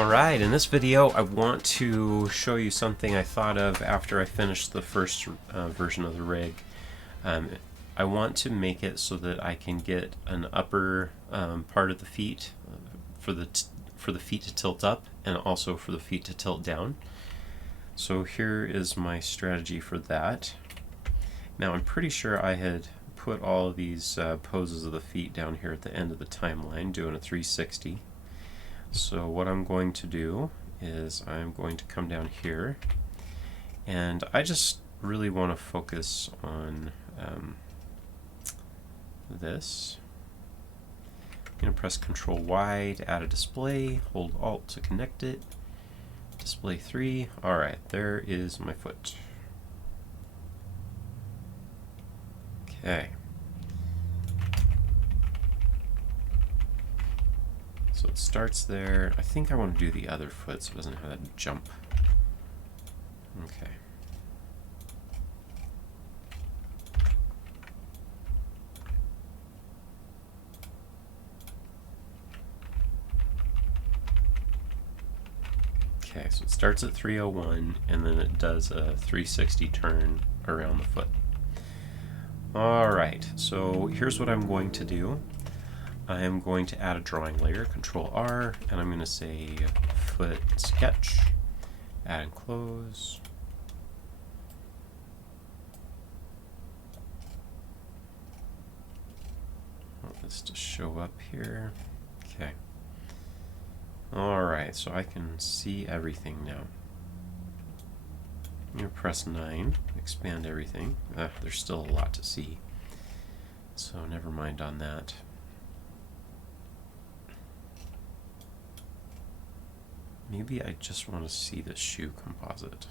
Alright, in this video I want to show you something I thought of after I finished the first version of the rig. I want to make it so that I can get an upper part of the feet for the feet to tilt up and also for the feet to tilt down. So here is my strategy for that. Now I'm pretty sure I had put all of these poses of the feet down here at the end of the timeline, doing a 360. So what I'm going to do is I'm going to come down here, and I just really want to focus on this. I'm going to press Control Y to add a display, hold Alt to connect it, display 3. Alright, there is my foot. Okay. So it starts there. I think I want to do the other foot so it doesn't have that jump. Okay. Okay, so it starts at 301 and then it does a 360 turn around the foot. Alright, so here's what I'm going to do. I am going to add a drawing layer, Control R, and I'm going to say foot sketch, add and close. I want this to show up here. Okay. Alright, so I can see everything now. I'm going to press 9, expand everything. There's still a lot to see, so never mind on that. Maybe I just want to see the shoe composite.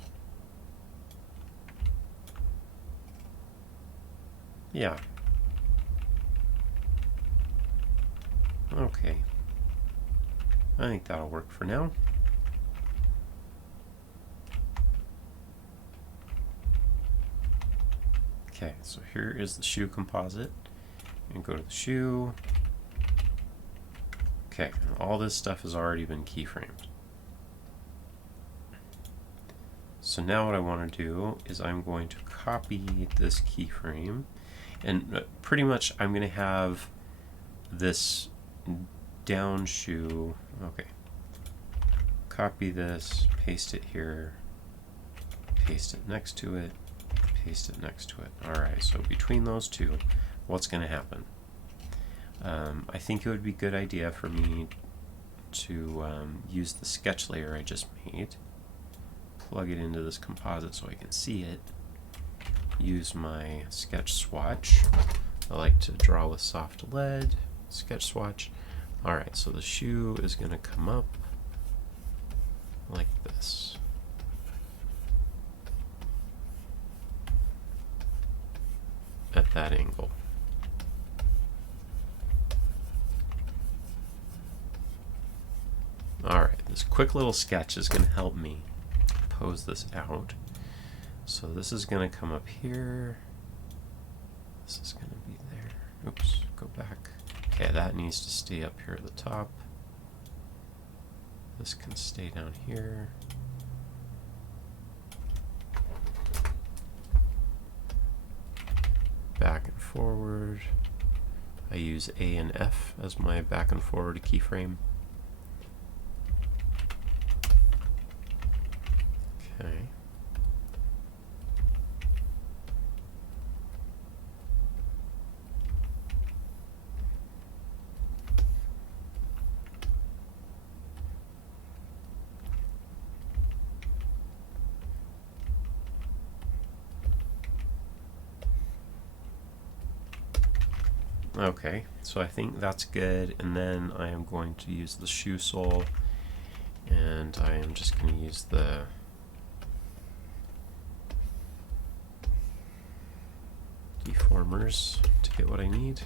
Yeah. Okay. I think that'll work for now. Okay, so here is the shoe composite. And go to the shoe. Okay, and all this stuff has already been keyframed. So now what I want to do is I'm going to copy this keyframe, and pretty much I'm going to have this down shoe. Okay. Copy this, paste it here, paste it next to it, paste it next to it. Alright, so between those two, what's going to happen? I think it would be a good idea for me to use the sketch layer I just made, plug it into this composite so I can see it, use my sketch swatch. I like to draw with soft lead, sketch swatch. Alright, so the shoe is going to come up like this. At that angle. Alright, this quick little sketch is going to help me pose this out. So this is going to come up here. This is going to be there. Oops, go back. Okay, that needs to stay up here at the top. This can stay down here. Back and forward. I use A and F as my back and forward keyframe. Okay. Okay, so I think that's good, and then I am going to use the shoe sole, and I am just going to use the deformers to get what I need.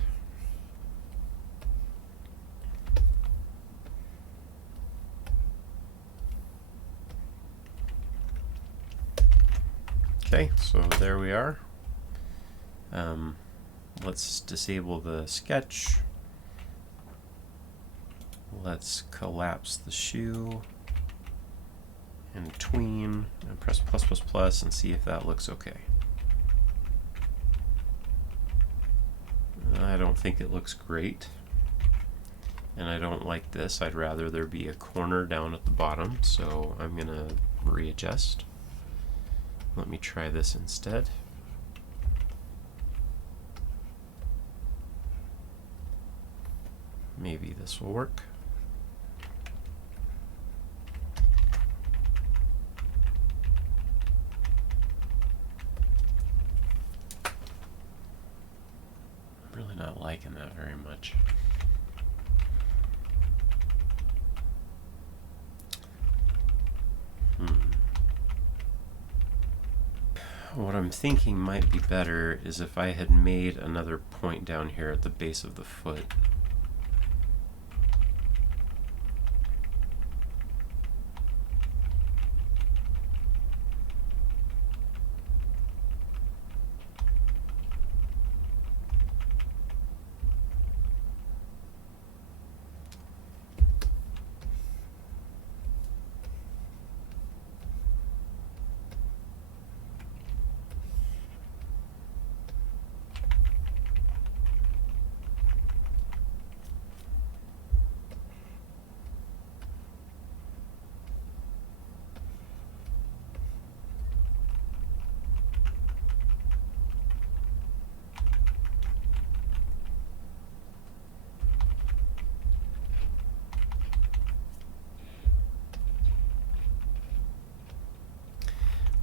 Okay, so there we are. Let's disable the sketch. Let's collapse the shoe. and tween, and press plus plus plus and see if that looks okay. I don't think it looks great, and I don't like this. I'd rather there be a corner down at the bottom, so I'm gonna readjust. Let me try this instead. Maybe this will work. I'm really not liking that very much. What I'm thinking might be better is if I had made another point down here at the base of the foot.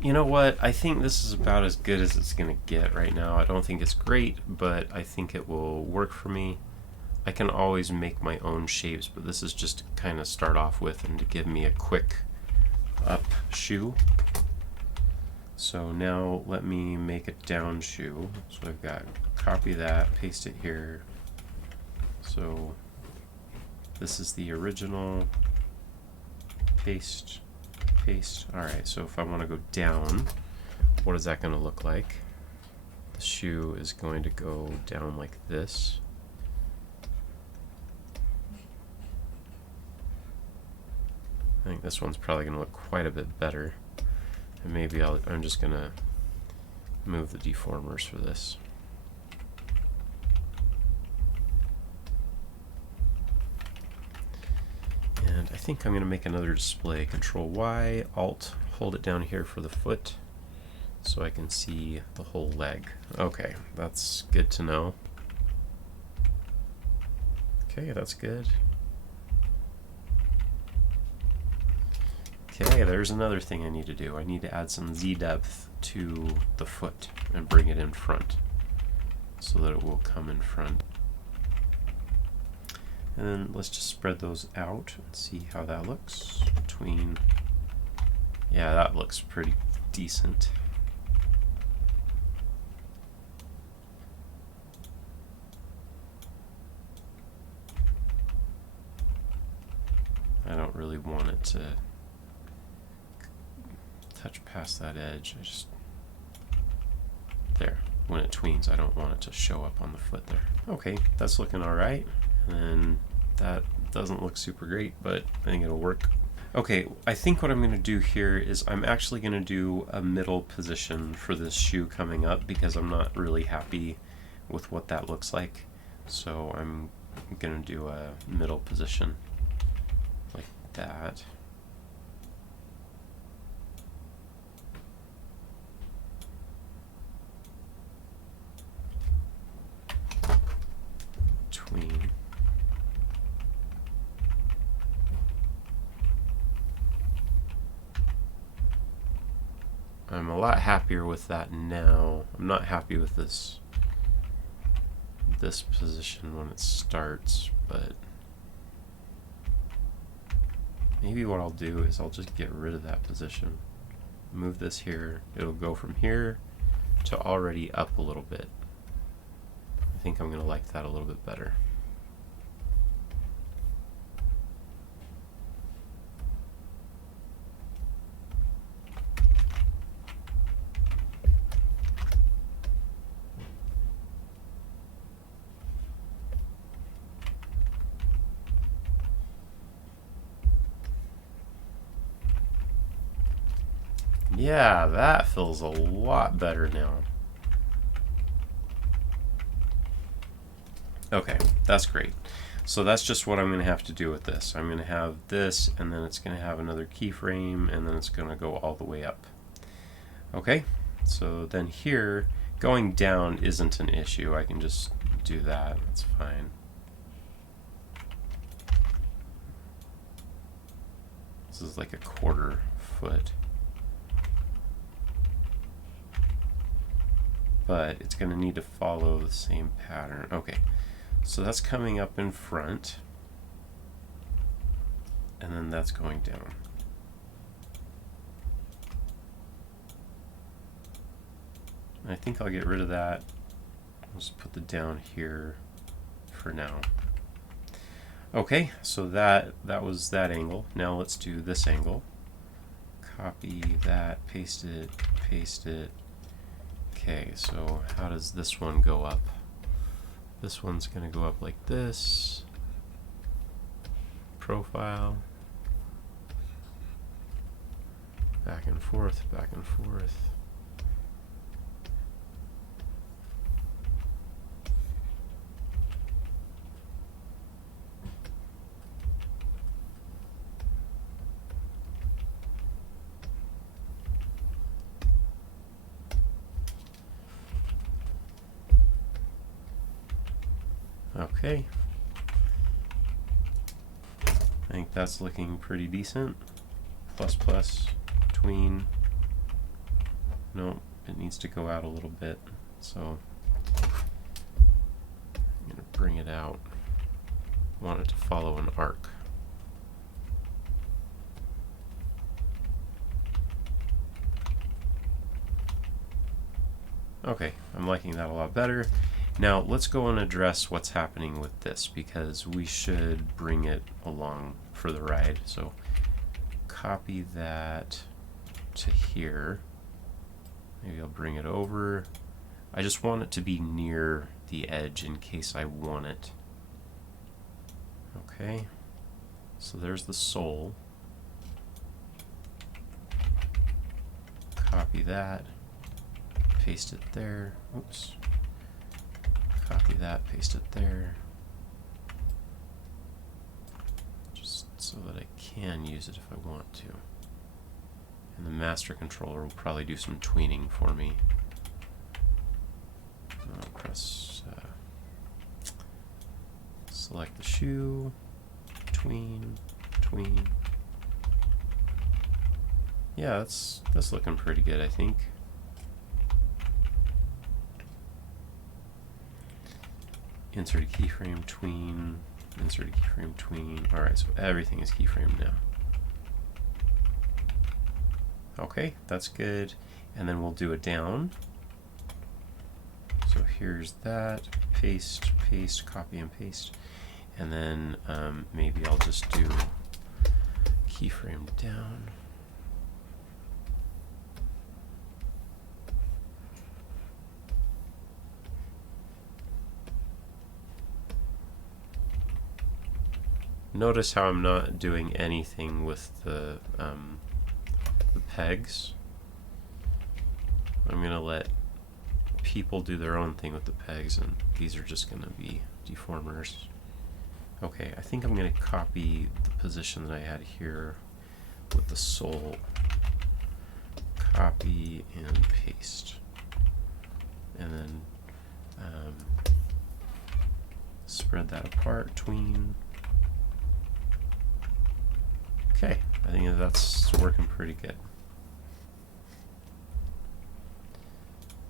You know what? I think this is about as good as it's going to get right now. I don't think it's great, but I think it will work for me. I can always make my own shapes, but this is just to kind of start off with and to give me a quick up shoe. So now let me make a down shoe. So I've got copy that, paste it here. So this is the original, paste. Alright, so if I want to go down, what is that going to look like? The shoe is going to go down like this. I think this one's probably going to look quite a bit better. And maybe I'm just going to move the deformers for this. And I think I'm going to make another display. Control Y, Alt, hold it down here for the foot so I can see the whole leg. Okay, that's good to know. Okay, that's good. Okay, there's another thing I need to do. I need to add some Z depth to the foot and bring it in front so that it will come in front. And then let's just spread those out and see how that looks between. Yeah, that looks pretty decent. I don't really want it to touch past that edge. I just, there. When it tweens, I don't want it to show up on the foot there. Okay, that's looking all right. And then that doesn't look super great, but I think it'll work. Okay, I think what I'm going to do here is I'm actually going to do a middle position for this shoe coming up because I'm not really happy with what that looks like. So I'm going to do a middle position like that. Tween. I'm a lot happier with that now. I'm not happy with this position when it starts, but maybe what I'll do is I'll just get rid of that position. Move this here. It'll go from here to already up a little bit. I think I'm going to like that a little bit better. Yeah, that feels a lot better now. Okay, that's great. So that's just what I'm going to have to do with this. I'm going to have this, and then it's going to have another keyframe, and then it's going to go all the way up. Okay, so then here, going down isn't an issue. I can just do that. That's fine. This is like a 1/4 foot. But it's going to need to follow the same pattern. Okay, so that's coming up in front. And then that's going down. I think I'll get rid of that. I'll just put the down here for now. Okay, so that was that angle. Now let's do this angle. Copy that, paste it, paste it. Okay, so how does this one go up? This one's going to go up like this. Profile. Back and forth, back and forth. Okay. I think that's looking pretty decent. Plus, plus, tween. No, it needs to go out a little bit. So I'm going to bring it out. I want it to follow an arc. Okay, I'm liking that a lot better. Now let's go and address what's happening with this, because we should bring it along for the ride. So copy that to here. Maybe I'll bring it over. I just want it to be near the edge in case I want it. Okay, so there's the sole. Copy that, paste it there. Oops. Copy that, paste it there. Just so that I can use it if I want to. And the master controller will probably do some tweening for me. I'll press select the shoe, tween, tween. Yeah, that's looking pretty good, I think. Insert a keyframe, tween, insert a keyframe, tween. Alright, so everything is keyframed now. Okay, that's good. And then we'll do it down. So here's that. Paste, paste, copy and paste. And then maybe I'll just do keyframe down. Notice how I'm not doing anything with the pegs. I'm going to let people do their own thing with the pegs, and these are just going to be deformers. Okay, I think I'm going to copy the position that I had here with the sole. Copy and paste. And then spread that apart, tween. Okay, I think that's working pretty good.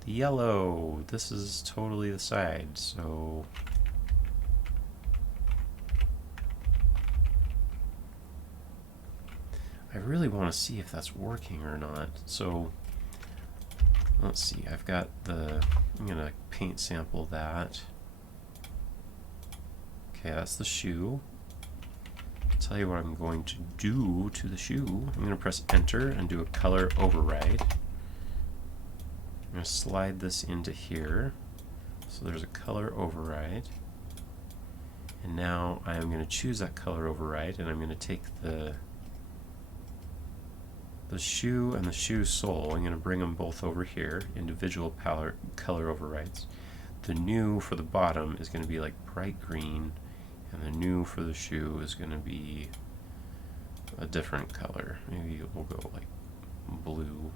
The yellow, this is totally the side, so I really want to see if that's working or not. So let's see, I've got I'm going to paint sample that. Okay, that's the shoe. Tell you what I'm going to do to the shoe. I'm going to press enter and do a color override. I'm going to slide this into here. So there's a color override. And now I'm going to choose that color override, and I'm going to take the the shoe and the shoe sole, I'm going to bring them both over here, individual color overrides. The new for the bottom is going to be like bright green, and the new for the shoe is going to be a different color. Maybe we'll go like blue.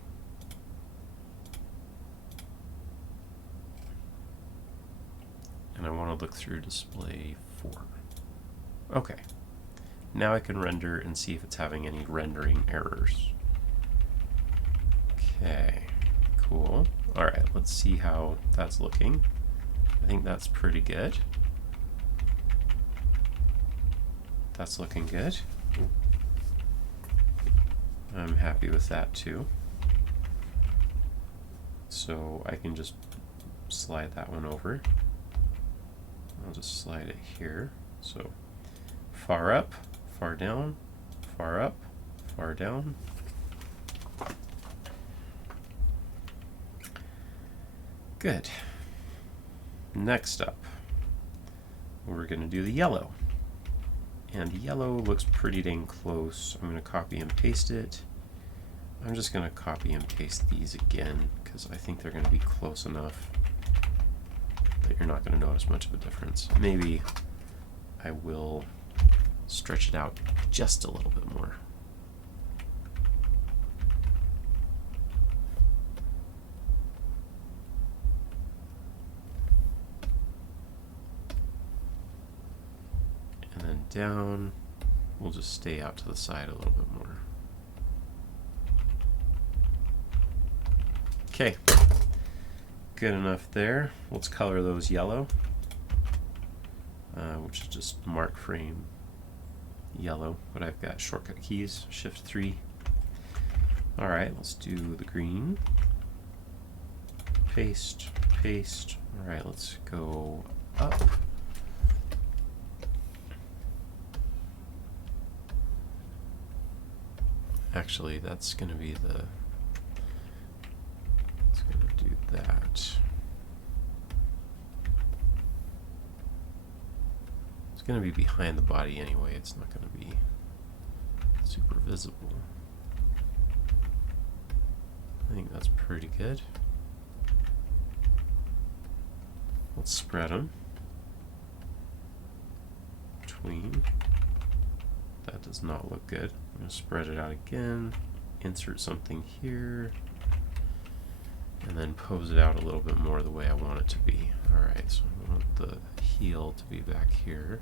And I want to look through display 4. Okay. Now I can render and see if it's having any rendering errors. Okay, cool. All right, let's see how that's looking. I think that's pretty good. That's looking good. I'm happy with that too. So I can just slide that one over. I'll just slide it here. So far up, far down, far up, far down. Good. Next up, we're going to do the yellow. And yellow looks pretty dang close. I'm going to copy and paste it. I'm just going to copy and paste these again because I think they're going to be close enough that you're not going to notice much of a difference. Maybe I will stretch it out just a little bit more. And then down, we'll just stay out to the side a little bit more. Okay. Good enough there. Let's color those yellow, which is just mark frame yellow, but I've got shortcut keys, Shift 3. All right, let's do the green. Paste, paste. All right, let's go up. Actually, that's going to be the, it's going to do that. It's going to be behind the body anyway. It's not going to be super visible. I think that's pretty good. Let's spread them between. That does not look good. I'm going to spread it out again, insert something here, and then pose it out a little bit more the way I want it to be. Alright, so I want the heel to be back here.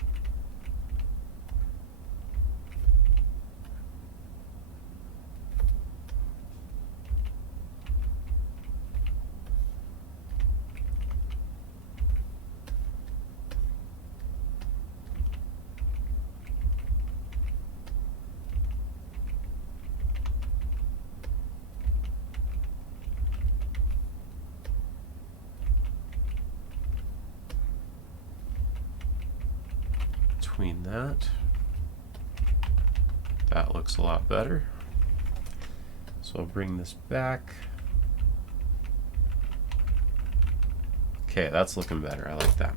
Between that looks a lot better. So I'll bring this back. Okay, that's looking better. I like that.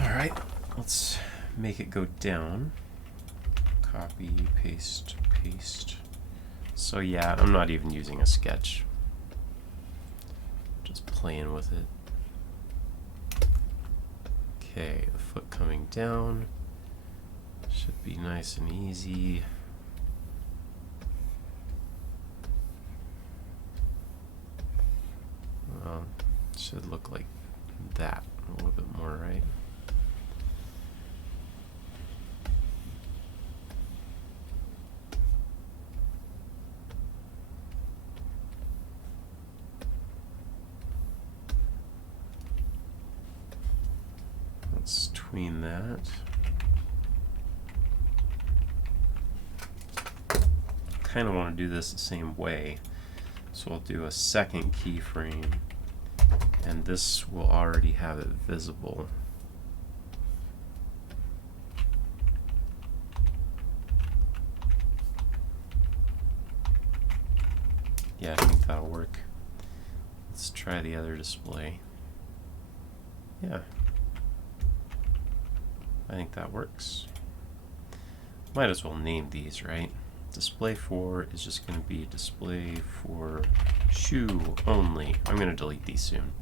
All right, let's make it go down. Copy, paste, paste. So yeah, I'm not even using a sketch. Just playing with it. Okay, the foot coming down. Should be nice and easy. Should look like that a little bit more, right? Let's tween that. Kind of want to do this the same way, so I'll do a second keyframe, and this will already have it visible. Yeah, I think that'll work. Let's try the other display. Yeah. I think that works. Might as well name these, right? Display for is just going to be display for shoe only. I'm going to delete these soon.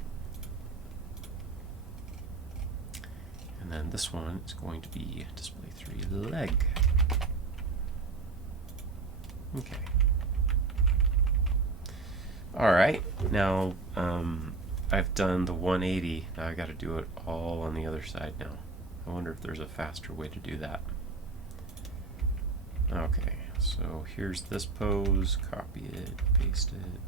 And then this one is going to be display 3 leg. Okay. All right. Now I've done the 180. Now I got to do it all on the other side now. I wonder if there's a faster way to do that. Okay. So here's this pose. Copy it. Paste it.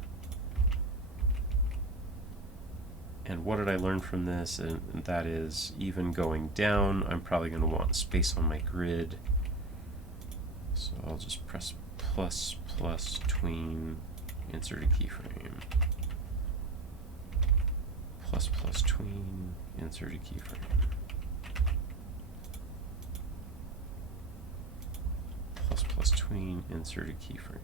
And what did I learn from this? And that is, even going down, I'm probably going to want space on my grid. So I'll just press plus tween, insert a keyframe. Plus tween, insert a keyframe. Plus tween, insert a keyframe.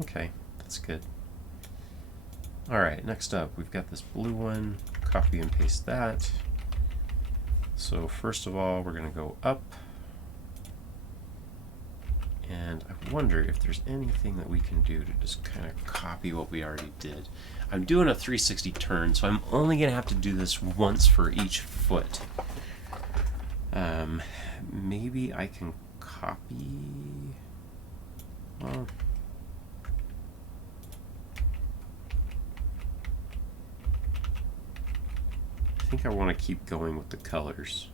Okay, that's good. Alright, next up, we've got this blue one. Copy and paste that. So first of all, we're going to go up. And I wonder if there's anything that we can do to just kind of copy what we already did. I'm doing a 360 turn, so I'm only going to have to do this once for each foot. Maybe I can copy... Well... I think I want to keep going with the colors.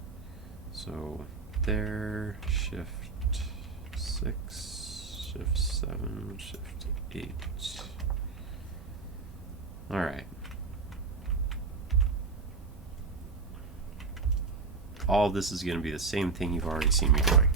So there, shift 6, shift 7, shift 8. All right. All this is going to be the same thing you've already seen me doing.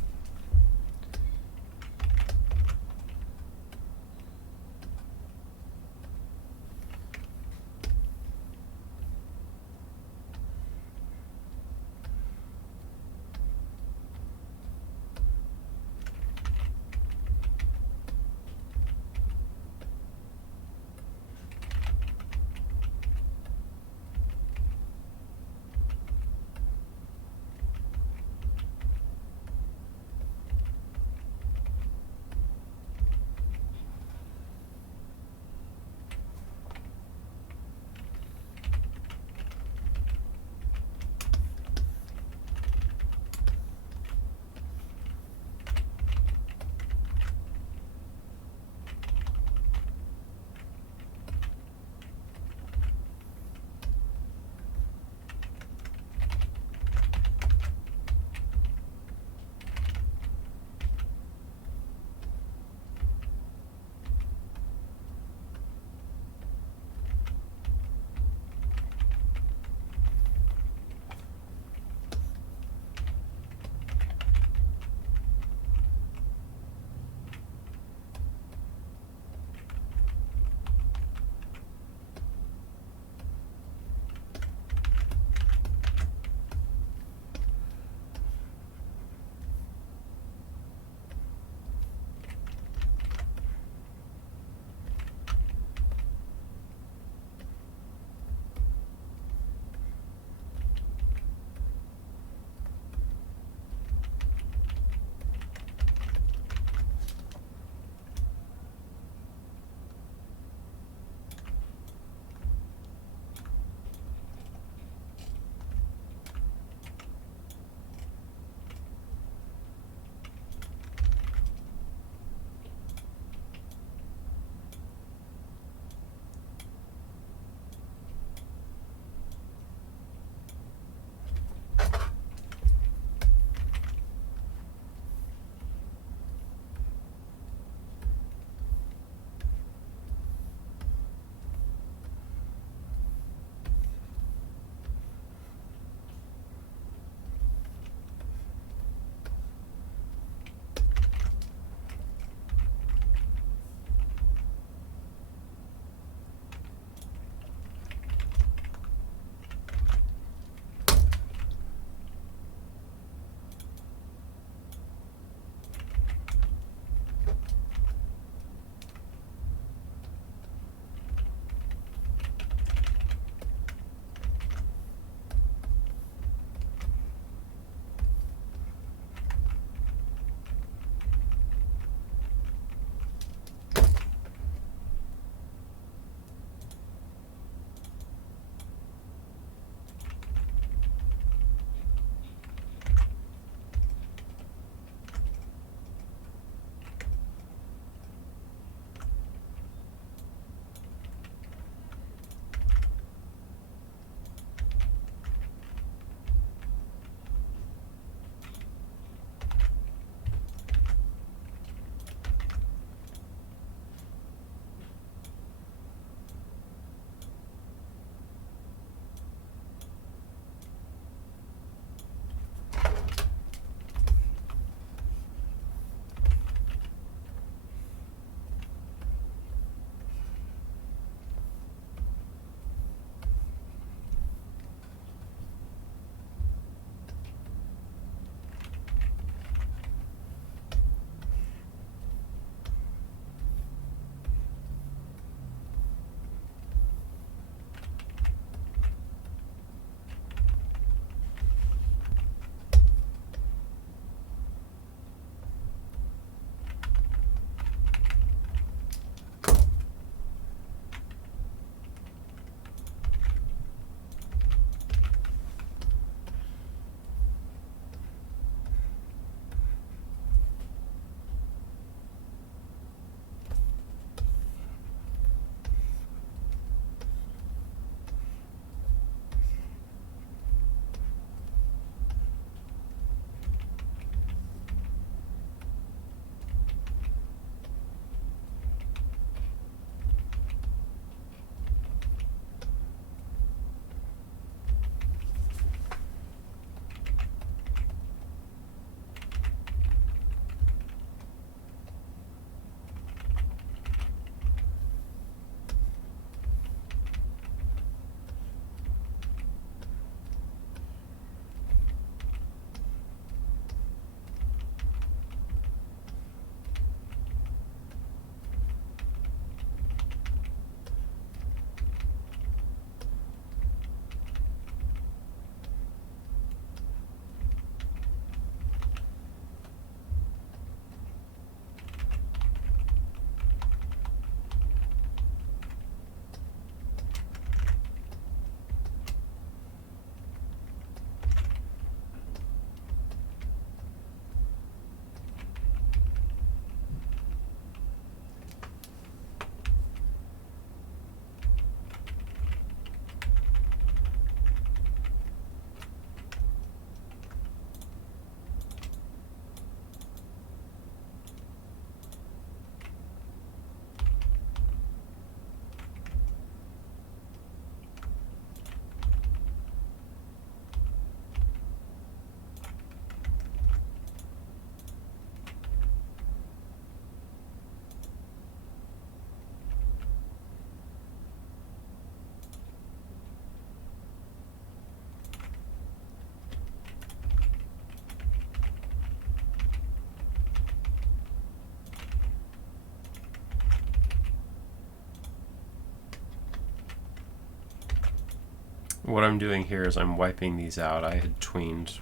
what I'm doing here is I'm wiping these out. I had tweened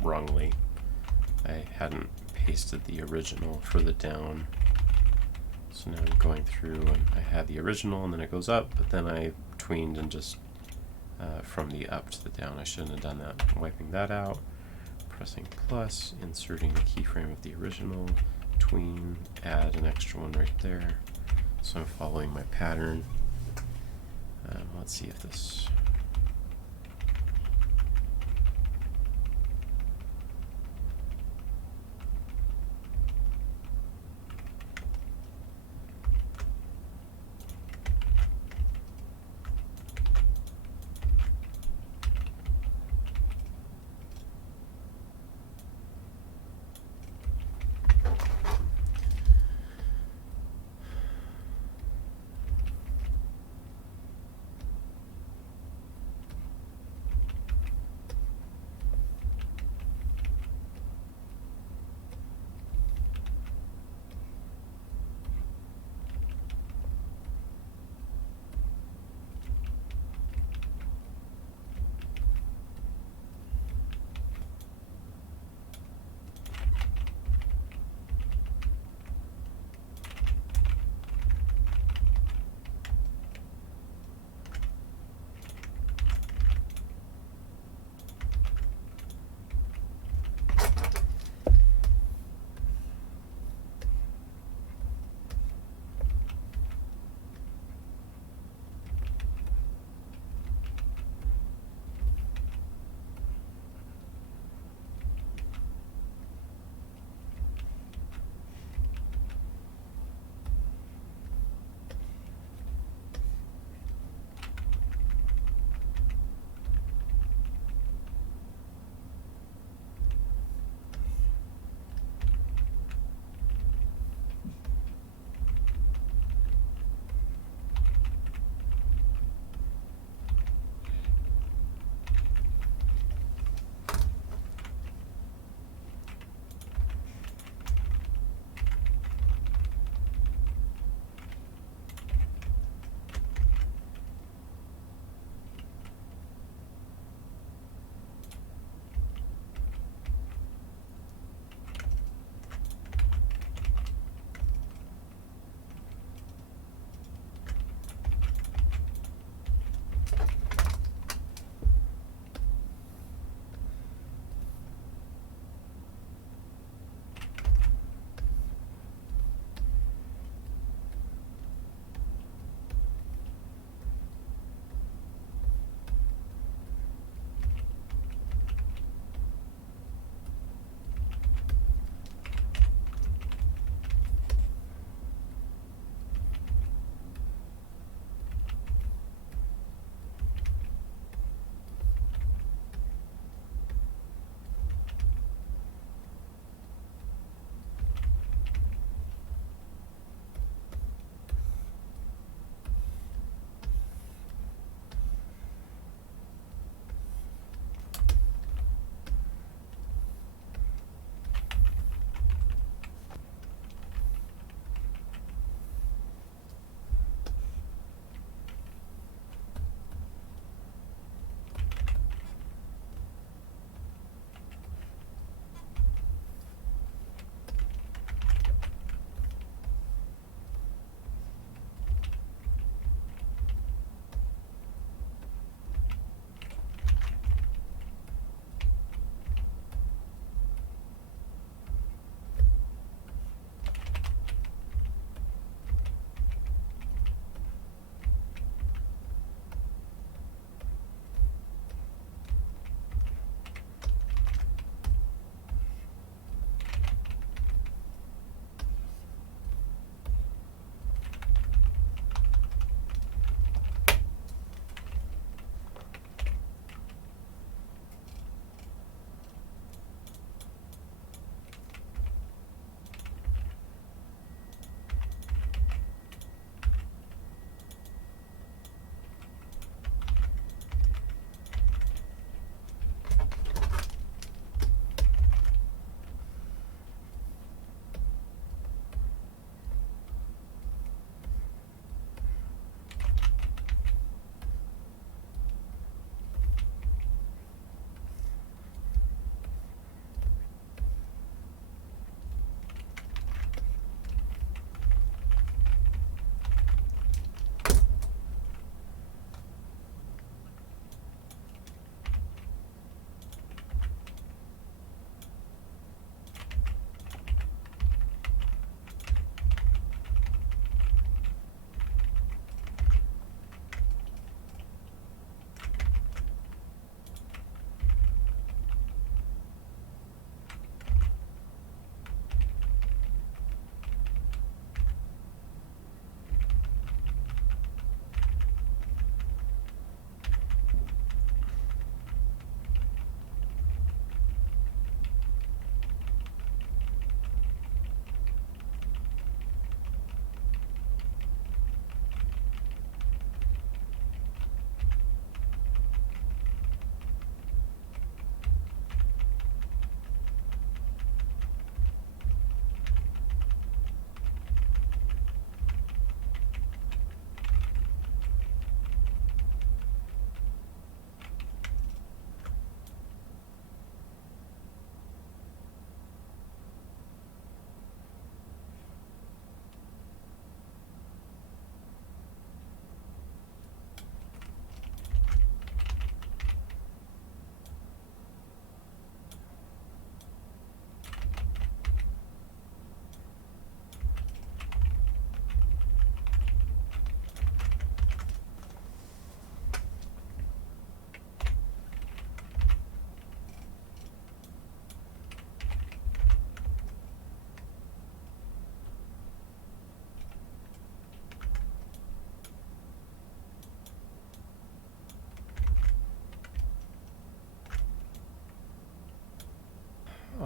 wrongly. I hadn't pasted the original for the down. So now I'm going through and I had the original and then it goes up, but then I tweened and just from the up to the down. I shouldn't have done that. I'm wiping that out, pressing plus, inserting the keyframe of the original, tween, add an extra one right there. So I'm following my pattern. Let's see if this...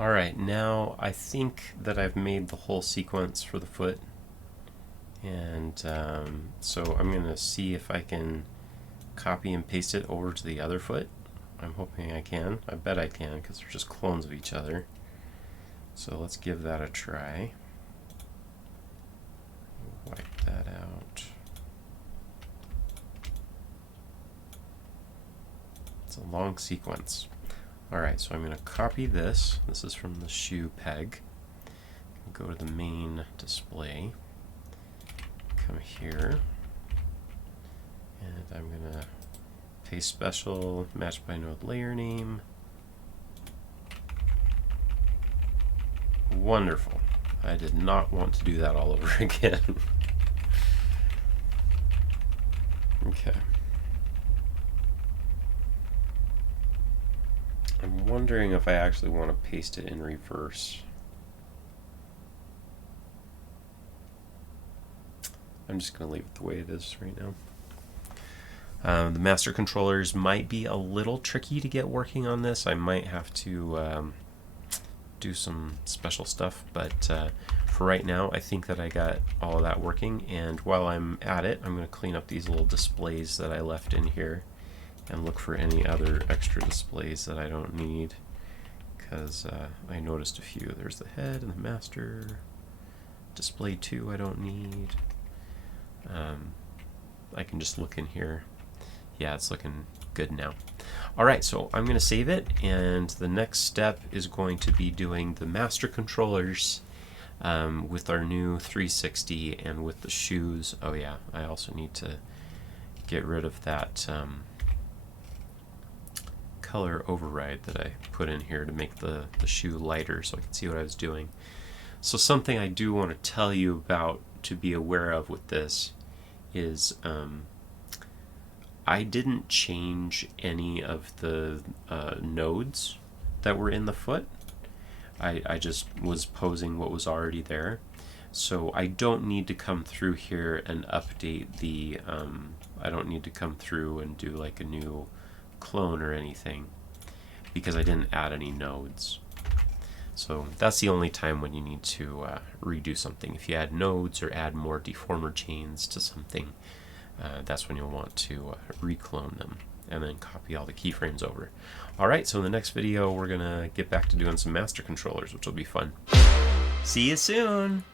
Alright, now I think that I've made the whole sequence for the foot. And so I'm going to see if I can copy and paste it over to the other foot. I'm hoping I can. I bet I can because they're just clones of each other. So let's give that a try. Wipe that out. It's a long sequence. Alright, so I'm going to copy this. This is from the shoe peg. Go to the main display. Come here. And I'm going to paste special, match by node layer name. Wonderful. I did not want to do that all over again. Okay. I'm wondering if I actually want to paste it in reverse. I'm just going to leave it the way it is right now. The master controllers might be a little tricky to get working on this. I might have to do some special stuff, but for right now I think that I got all of that working, and while I'm at it I'm going to clean up these little displays that I left in here and look for any other extra displays that I don't need, because I noticed a few. There's the head and the master. Display 2 I don't need. I can just look in here. Yeah, it's looking good now. Alright, so I'm going to save it, and the next step is going to be doing the master controllers with our new 360 and with the shoes. Oh yeah, I also need to get rid of that color override that I put in here to make the shoe lighter so I can see what I was doing. So something I do want to tell you about to be aware of with this is I didn't change any of the nodes that were in the foot. I just was posing what was already there. So I don't need to come through here and update the, I don't need to come through and do like a new clone or anything because I didn't add any nodes. So that's the only time when you need to redo something. If you add nodes or add more deformer chains to something, that's when you'll want to reclone them and then copy all the keyframes over. Alright, so in the next video we're going to get back to doing some master controllers, which will be fun. See you soon!